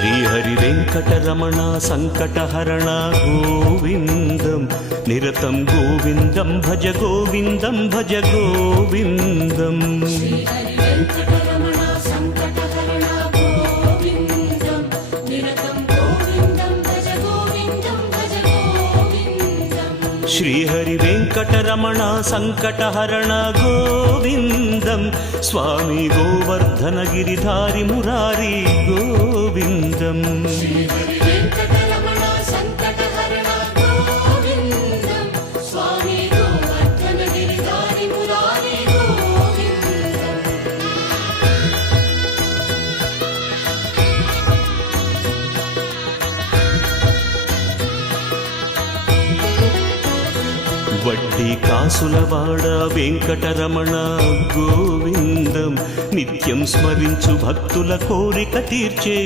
श्रीहरि वेंकटरमण संकटहरण गोविंदम निरतं गोविंदम भज गोविंदम भज गोविंदम। श्रीहरि वेंकटरमण संकटहरण गोविंदम स्वामी गोवर्धन गिरिधारी मुरारी गोविंदम। వడ్డీ కాసులవాడ వెంకటరమణ గోవిందం నిత్యం స్మరించు భక్తుల కోరిక తీర్చే